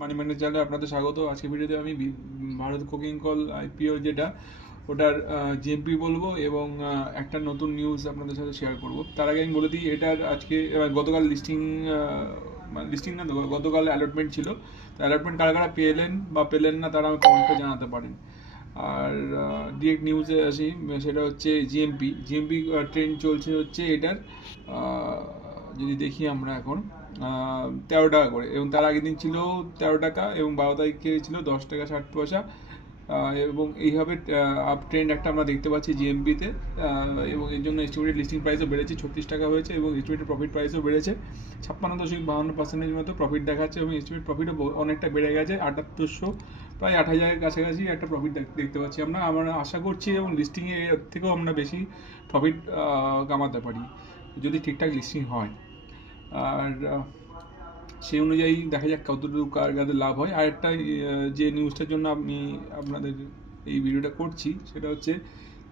মানি manage চ্যানেলে আপনাদের স্বাগত। আজকে ভিডিওতে আমি ভারত কোকিং কল আইপিও যেটা ওটার জিএমপি বলবো এবং একটা নতুন নিউজ আপনাদের সাথে শেয়ার করব। তার আগে আমি বলে দিই এটার আজকে গতকাল লিস্টিং না তো গতকাল অ্যালটমেন্ট ছিল। তো অ্যালটমেন্ট কারা কারা পেলেন বা পেলেন না তারা কমেন্টে জানাতে পারেন। আর ডিরেক্ট নিউজে আসি, সেটা হচ্ছে জিএমপি ট্রেন্ড চলছে হচ্ছে এটার যদি দেখি আমরা এখন 13 টাকা করে, এবং তার আগের দিন ছিল 13 টাকা এবং 12 তারিখে ছিল 10 টাকা 60 পয়সা। এবং এইভাবে আপ ট্রেন্ড একটা আমরা দেখতে পাচ্ছি জিএমপিতে, এবং এর জন্য এস্টিমেটেড লিস্টিং প্রাইসও বেড়েছে 36 টাকা হয়েছে এবং এস্টিমেটেড প্রফিট প্রাইসও বেড়েছে 56.52% মতো প্রফিট দেখাচ্ছে এবং এস্টিমেট প্রফিটও অনেকটা বেড়ে গেছে 7800, প্রায় 8,000-এর কাছাকাছি একটা প্রফিট দেখতে পাচ্ছি আমরা আশা করছি এবং লিস্টিংয়ে এর থেকেও আমরা বেশি প্রফিট কামাতে পারি যদি ঠিকঠাক লিস্টিং হয়। আর সেই অনুযায়ী দেখা যাক কতটুকু কার কাদের লাভ হয়। আর একটা যে নিউজটার জন্য আমি আপনাদের এই ভিডিওটা করছি সেটা হচ্ছে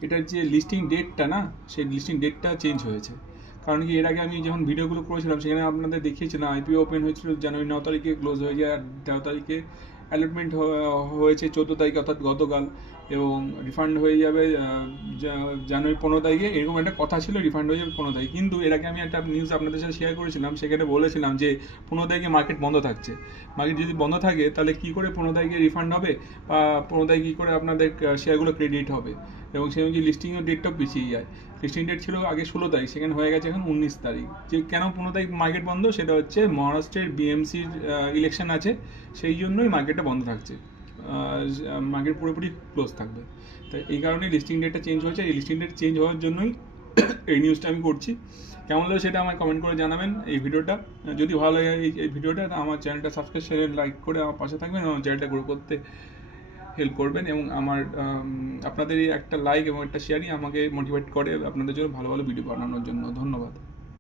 এটার যে লিস্টিং ডেটটা না, সেই লিস্টিং ডেটটা চেঞ্জ হয়েছে। কারণ কি, এর আগে আমি যখন ভিডিওগুলো করেছিলাম সেখানে আপনাদের দেখিয়েছিলাম আইপিও ওপেন হয়েছিল জানুয়ারি 9 তারিখে, ক্লোজ হয়ে যায় আর 13 তারিখে অ্যালটমেন্ট হয়েছে 14 তারিখে অর্থাৎ গতকাল, এবং রিফান্ড হয়ে যাবে জানুয়ারি 15 তারিখে, এরকম একটা কথা ছিল রিফান্ড হয়ে যাবে 15 তারিখ। কিন্তু এর আগে আমি একটা নিউজ আপনাদের সাথে শেয়ার করেছিলাম, সেখানে বলেছিলাম যে 15 তারিখে মার্কেট বন্ধ থাকছে। মার্কেট যদি বন্ধ থাকে তাহলে কী করে 15 তারিখে রিফান্ড হবে বা 15 তারিখ কী করে আপনাদের শেয়ারগুলো ক্রেডিট হবে, এবং সেই অনুযায়ী লিস্টিংয়ের ডেটটাও পিছিয়ে যায়। লিস্টিং ডেট ছিল আগে 16 তারিখ, সেখানে হয়ে গেছে এখন 19 তারিখ। যে কেন 15 তারিখ মার্কেট বন্ধ, সেটা হচ্ছে মহারাষ্ট্রের বিএমসির ইলেকশন আছে, সেই জন্যই মার্কেটটা বন্ধ থাকছে। মার্কেট পুরোপুরি ক্লোজ থাকবে, তাই এই কারণে লিস্টিং ডেটটা চেঞ্জ হয়েছে। এই লিস্টিং ডেট চেঞ্জ হওয়ার জন্যই এই নিউজটা আমি করছি। কেমন লাগলো সেটা আমায় কমেন্ট করে জানাবেন। এই ভিডিওটা যদি ভালো লাগে এই ভিডিওটা, আমার চ্যানেলটা সাবস্ক্রাইব শেয়ার লাইক করে আমার পাশে থাকবেন এবং চ্যানেলটা গ্রো করতে হেল্প করবেন। এবং আমার আপনাদের এই একটা লাইক এবং একটা শেয়ারই আমাকে মোটিভেট করে আপনাদের জন্য ভালো ভালো ভিডিও বানানোর জন্য। ধন্যবাদ।